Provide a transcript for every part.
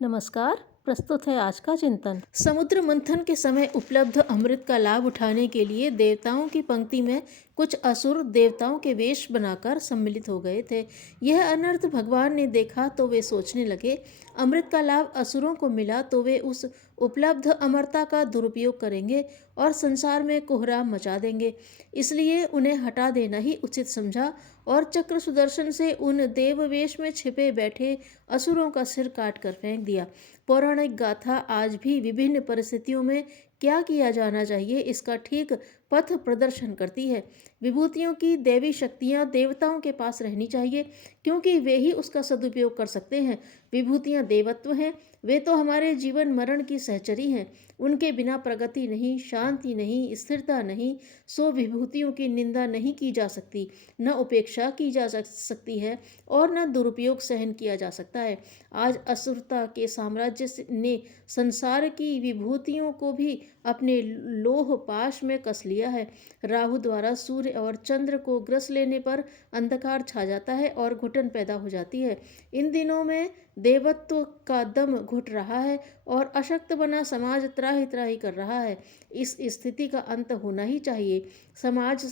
नमस्कार। प्रस्तुत है आज का चिंतन। समुद्र मंथन के समय उपलब्ध अमृत का लाभ उठाने के लिए देवताओं की पंक्ति में कुछ असुर देवताओं के वेश बनाकर सम्मिलित हो गए थे। यह अनर्थ भगवान ने देखा तो वे सोचने लगे, अमृत का लाभ असुरों को मिला तो वे उस उपलब्ध अमरता का दुरुपयोग करेंगे और संसार में कोहराम मचा देंगे। इसलिए उन्हें हटा देना ही उचित समझा और चक्र सुदर्शन से उन देववेश में छिपे बैठे असुरों का सिर काट कर फेंक दिया। पौराणिक गाथा आज भी विभिन्न परिस्थितियों में क्या किया जाना चाहिए इसका ठीक पथ प्रदर्शन करती है। विभूतियों की दैवी शक्तियां देवताओं के पास रहनी चाहिए क्योंकि वे ही उसका सदुपयोग कर सकते हैं। विभूतियां देवत्व हैं, वे तो हमारे जीवन मरण की सहचरी हैं। उनके बिना प्रगति नहीं, शांति नहीं, स्थिरता नहीं। सो विभूतियों की निंदा नहीं की जा सकती, न उपेक्षा की जा सकती है और न दुरुपयोग सहन किया जा सकता है। आज असुरता के साम्राज्य ने संसार की विभूतियों को भी अपने लोह पाश में कस लिया है। राहु द्वारा सूर्य और चंद्र को ग्रस लेने पर अंधकार छा जाता है और घुटन पैदा हो जाती है। इन दिनों में देवत्व का दम घुट रहा है और अशक्त बना समाज त्राहि त्राहि कर रहा है। इस स्थिति का अंत होना ही चाहिए। समाज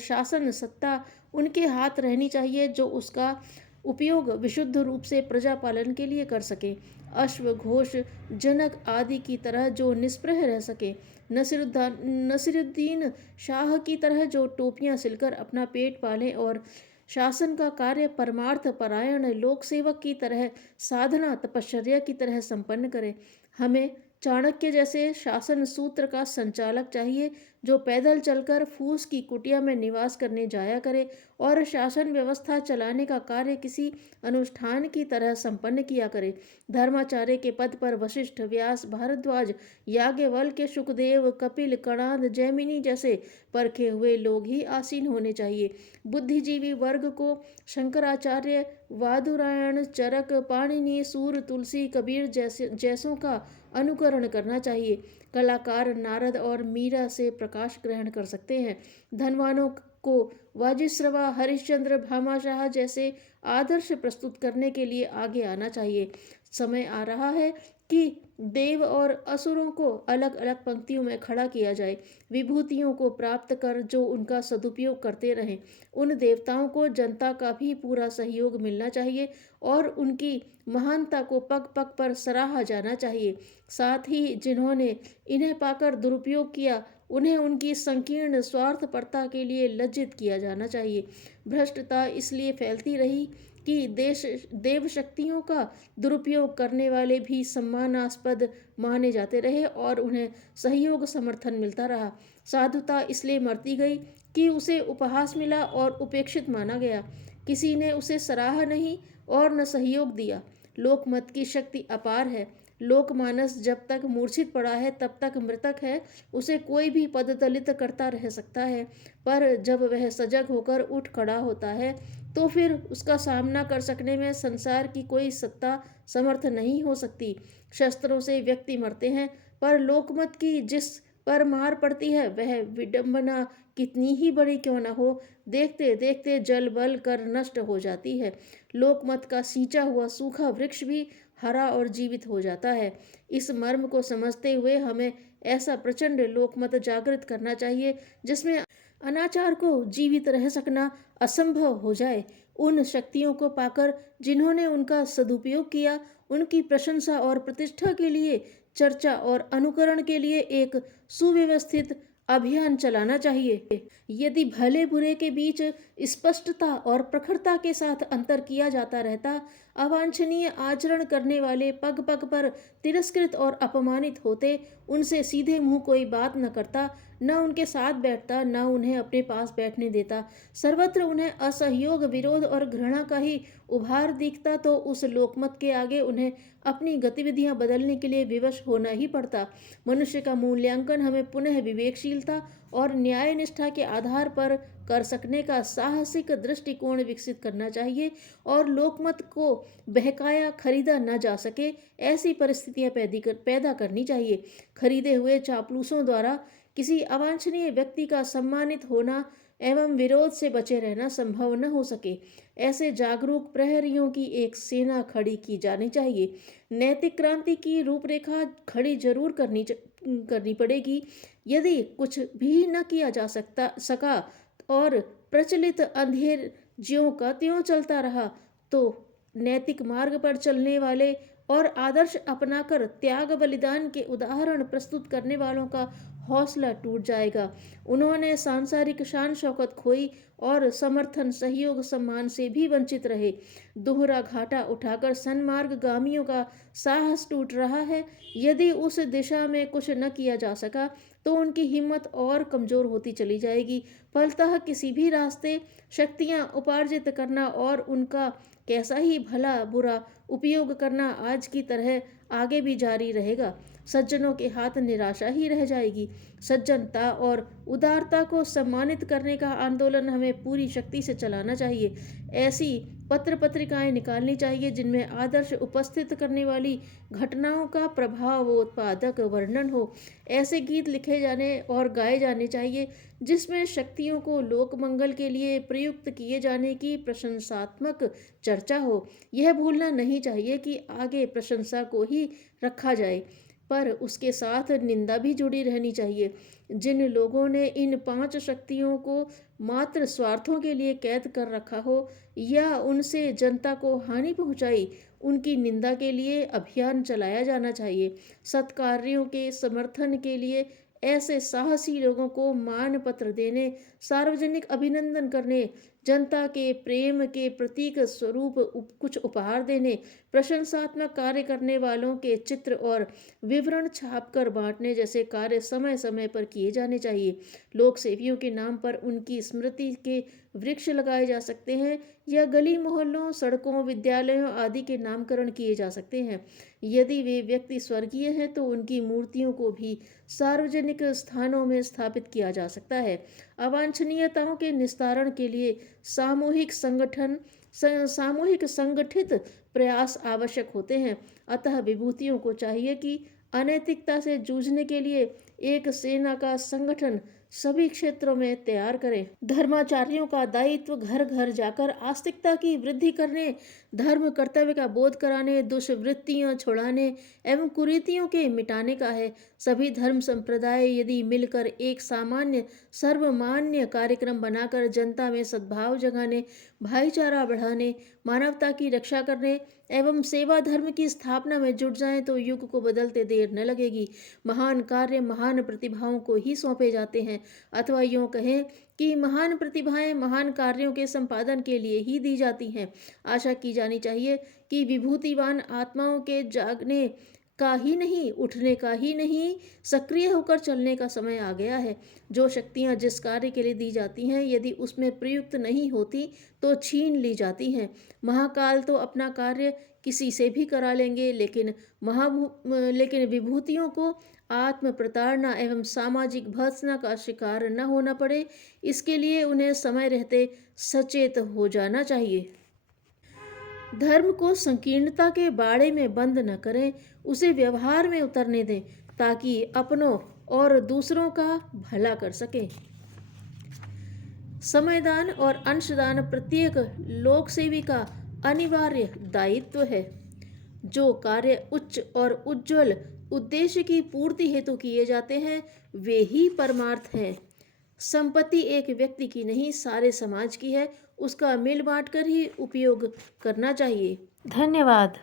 शासन सत्ता उनके हाथ रहनी चाहिए जो उसका उपयोग विशुद्ध रूप से प्रजा पालन के लिए कर सके। अश्व घोष जनक आदि की तरह जो निष्प्रह रह सके, नसीरुद्दीन शाह की तरह जो टोपियां सिलकर अपना पेट पालें और शासन का कार्य परमार्थ परायण लोक सेवक की तरह साधना तपश्चर्या की तरह संपन्न करें। हमें चाणक्य जैसे शासन सूत्र का संचालक चाहिए जो पैदल चलकर फूस की कुटिया में निवास करने जाया करे और शासन व्यवस्था चलाने का कार्य किसी अनुष्ठान की तरह संपन्न किया करे। धर्माचार्य के पद पर वशिष्ठ, व्यास, भारद्वाज, याज्ञवल्क्य, सुखदेव, कपिल, कणाद, जैमिनी जैसे परखे हुए लोग ही आसीन होने चाहिए। बुद्धिजीवी वर्ग को शंकराचार्य, वादुरायण, चरक, पाणिनि, सूर, तुलसी, कबीर जैसों का अनुकरण करना चाहिए। कलाकार नारद और मीरा से प्रकाश ग्रहण कर सकते हैं। धनवानों को वाजिश्रवा, हरिश्चंद्र, भामाशाह जैसे आदर्श प्रस्तुत करने के लिए आगे आना चाहिए। समय आ रहा है कि देव और असुरों को अलग अलग पंक्तियों में खड़ा किया जाए। विभूतियों को प्राप्त कर जो उनका सदुपयोग करते रहें। उन देवताओं को जनता का भी पूरा सहयोग मिलना चाहिए और उनकी महानता को पग पग पर सराहा जाना चाहिए। साथ ही जिन्होंने इन्हें पाकर दुरुपयोग किया उन्हें उनकी संकीर्ण स्वार्थपरता के लिए लज्जित किया जाना चाहिए। भ्रष्टता इसलिए फैलती रही कि देव शक्तियों का दुरुपयोग करने वाले भी सम्मानास्पद माने जाते रहे और उन्हें सहयोग समर्थन मिलता रहा। साधुता इसलिए मरती गई कि उसे उपहास मिला और उपेक्षित माना गया। किसी ने उसे सराहा नहीं और न सहयोग दिया। लोकमत की शक्ति अपार है। लोकमानस जब तक मूर्छित पड़ा है तब तक मृतक है। उसे कोई भी पददलित करता रह सकता है, पर जब वह सजग होकर उठ खड़ा होता है तो फिर उसका सामना कर सकने में संसार की कोई सत्ता समर्थ नहीं हो सकती। शस्त्रों से व्यक्ति मरते हैं, पर लोकमत की जिस पर मार पड़ती है वह विडंबना कितनी ही बड़ी क्यों न हो, देखते देखते जल बल कर नष्ट हो जाती है। लोकमत का सींचा हुआ सूखा वृक्ष भी हरा और जीवित हो जाता है। इस मर्म को समझते हुए हमें ऐसा प्रचंड लोकमत जागृत करना चाहिए जिसमें अनाचार को जीवित रह सकना असंभव हो जाए। उन शक्तियों को पाकर जिन्होंने उनका सदुपयोग किया, उनकी प्रशंसा और प्रतिष्ठा के लिए, चर्चा और अनुकरण के लिए एक सुव्यवस्थित अभियान चलाना चाहिए। यदि भले बुरे के बीच स्पष्टता और प्रखरता के साथ अंतर किया जाता रहता, अवांछनीय आचरण करने वाले पग पग पर तिरस्कृत और अपमानित होते, उनसे सीधे मुंह कोई बात न करता, न उनके साथ बैठता, न उन्हें अपने पास बैठने देता। सर्वत्र उन्हें असहयोग, विरोध और घृणा का ही उभार दिखता तो उस लोकमत के आगे उन्हें अपनी गतिविधियां बदलने के लिए विवश होना ही पड़ता। मनुष्य का मूल्यांकन हमें पुनः विवेकशीलता और न्याय निष्ठा के आधार पर कर सकने का साहसिक दृष्टिकोण विकसित करना चाहिए और लोकमत को बहकाया खरीदा न जा सके ऐसी परिस्थितियां पैदा करनी चाहिए। खरीदे हुए चापलूसों द्वारा किसी अवांछनीय व्यक्ति का सम्मानित होना एवं विरोध से बचे रहना संभव न हो सके। ऐसे जागरूक प्रहरियों की एक सेना खड़ी की जानी चाहिए। नैतिक क्रांति की रूपरेखा खड़ी जरूर करनी पड़ेगी। यदि कुछ भी न किया जा सका और प्रचलित अंधेर ज्यों का त्यों चलता रहा, तो नैतिक मार्ग पर चलने वाले और आदर्श अपनाकर त्याग बलिदान के उदाहरण प्रस्तुत करने वालों का हौसला टूट जाएगा। उन्होंने सांसारिक शान शौकत खोई और समर्थन सहयोग सम्मान से भी वंचित रहे। दोहरा घाटा उठाकर सन्मार्गगामियों का साहस टूट रहा है। यदि उस दिशा में कुछ न किया जा सका तो उनकी हिम्मत और कमजोर होती चली जाएगी। फलतः किसी भी रास्ते शक्तियां उपार्जित करना और उनका कैसा ही भला बुरा उपयोग करना आज की तरह आगे भी जारी रहेगा। सज्जनों के हाथ निराशा ही रह जाएगी। सज्जनता और उदारता को सम्मानित करने का आंदोलन हमें पूरी शक्ति से चलाना चाहिए। ऐसी पत्र पत्रिकाएं निकालनी चाहिए जिनमें आदर्श उपस्थित करने वाली घटनाओं का प्रभावोत्पादक वर्णन हो। ऐसे गीत लिखे जाने और गाए जाने चाहिए जिसमें शक्तियों को लोक मंगल के लिए प्रयुक्त किए जाने की प्रशंसात्मक चर्चा हो। यह भूलना नहीं चाहिए कि आगे प्रशंसा को ही रखा जाए, पर उसके साथ निंदा भी जुड़ी रहनी चाहिए। जिन लोगों ने इन 5 शक्तियों को मात्र स्वार्थों के लिए कैद कर रखा हो या उनसे जनता को हानि पहुंचाई, उनकी निंदा के लिए अभियान चलाया जाना चाहिए। सत्कार्यों के समर्थन के लिए ऐसे साहसी लोगों को मान पत्र देने, सार्वजनिक अभिनंदन करने, जनता के प्रेम के प्रतीक स्वरूप कुछ उपहार देने, प्रशंसात्मक कार्य करने वालों के चित्र और विवरण छापकर बांटने जैसे कार्य समय समय पर किए जाने चाहिए। लोक सेवियों के नाम पर उनकी स्मृति के वृक्ष लगाए जा सकते हैं या गली मोहल्लों, सड़कों, विद्यालयों आदि के नामकरण किए जा सकते हैं। यदि वे व्यक्ति स्वर्गीय हैं तो उनकी मूर्तियों को भी सार्वजनिक स्थानों में स्थापित किया जा सकता है। अवांछनीयताओं के निस्तारण के लिए सामूहिक संगठित प्रयास आवश्यक होते हैं। अतः विभूतियों को चाहिए कि अनैतिकता से जूझने के लिए एक सेना का संगठन सभी क्षेत्रों में तैयार करें। धर्माचार्यों का दायित्व घर घर जाकर आस्तिकता की वृद्धि करने, धर्म कर्तव्य का बोध कराने, दुष्वृत्तियां छुड़ाने एवं कुरीतियों के मिटाने का है। सभी धर्म संप्रदाय यदि मिलकर एक सामान्य सर्वमान्य कार्यक्रम बनाकर जनता में सद्भाव जगाने, भाईचारा बढ़ाने, मानवता की रक्षा करने एवं सेवा धर्म की स्थापना में जुट जाएं तो युग को बदलते देर न लगेगी। महान कार्य महान प्रतिभाओं को ही सौंपे जाते हैं, अथवा यूँ कहें कि महान प्रतिभाएं महान कार्यों के संपादन के लिए ही दी जाती हैं। आशा की जानी चाहिए कि विभूतिवान आत्माओं के जागने का ही नहीं, उठने का ही नहीं, सक्रिय होकर चलने का समय आ गया है। जो शक्तियां जिस कार्य के लिए दी जाती हैं, यदि उसमें प्रयुक्त नहीं होती तो छीन ली जाती हैं। महाकाल तो अपना कार्य किसी से भी करा लेंगे, लेकिन विभूतियों को आत्म प्रताड़ना एवं सामाजिक भर्त्सना का शिकार न होना पड़े, इसके लिए उन्हें समय रहते सचेत हो जाना चाहिए। धर्म को संकीर्णता के बाड़े में बंद न करें, उसे व्यवहार में उतरने दें ताकि अपनों और दूसरों का भला कर सकें। समयदान और अंशदान प्रत्येक लोकसेवी का अनिवार्य दायित्व है। जो कार्य उच्च और उज्ज्वल उद्देश्य की पूर्ति हेतु किए जाते हैं वे ही परमार्थ हैं। संपत्ति एक व्यक्ति की नहीं, सारे समाज की है। उसका मिल बांट कर ही उपयोग करना चाहिए। धन्यवाद।